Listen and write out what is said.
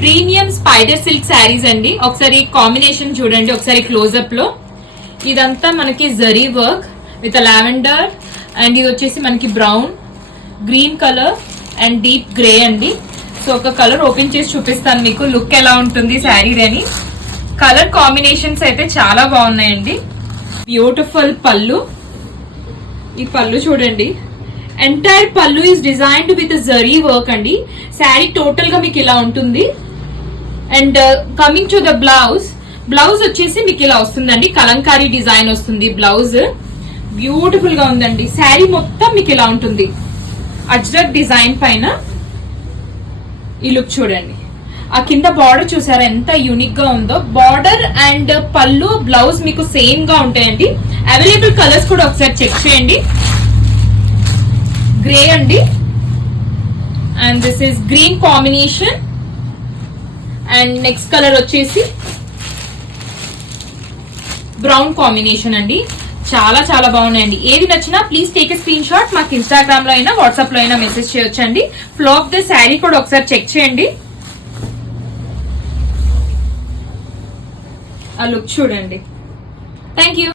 Premium spider silk saris అండి. ఒకసారి combination చూడండి ఒకసారి క్లోజ్అప్ లో. ఇదంతా మనకి zari work with lavender and ఇది వచ్చేసి మనకి brown, green colour and deep grey అండి. సో ఒక కలర్ ఓపెన్ చేసి చూపిస్తాను మీకు లుక్ ఎలా ఉంటుంది శారీ అని. కలర్ కాంబినేషన్స్ అయితే చాలా బాగున్నాయండి. బ్యూటిఫుల్ పళ్ళు, ఈ పళ్ళు చూడండి. ఎంటైర్ పళ్ళు is designed with zari work అండి. శారీ టోటల్ గా మీకు ఇలా ఉంటుంది. And coming to the blouse, blouse వచ్చేసి మీకు ఇలా వస్తుందండి. కలంకారీ డిజైన్ వస్తుంది బ్లౌజ్. బ్యూటిఫుల్ గా ఉందండి. శారీ మొత్తం మీకు ఇలా ఉంటుంది. అజ్రక్ డిజైన్ పైన ఈ లుక్ చూడండి. ఆ కింద బార్డర్ చూసారా ఎంత యూనిక్ గా ఉందో. బార్డర్ అండ్ పళ్ళు బ్లౌజ్ మీకు సేమ్ గా ఉంటాయండి. అవైలబుల్ కలర్స్ కూడా ఒకసారి చెక్ చేయండి. గ్రే అండి and this is green combination. And next colour వచ్చేసి బ్రౌన్ కాంబినేషన్ అండి. చాలా చాలా బాగున్నాయండి. ఏది నచ్చినా please take a screen shot. మాకు ఇన్స్టాగ్రామ్ లో అయినా వాట్సాప్ లో అయినా మెసేజ్ చేయొచ్చండి. ఫ్లో ఆఫ్ ద శారీ కూడా ఒకసారి చెక్ చేయండి. ఆ లుక్ చూడండి. Thank you.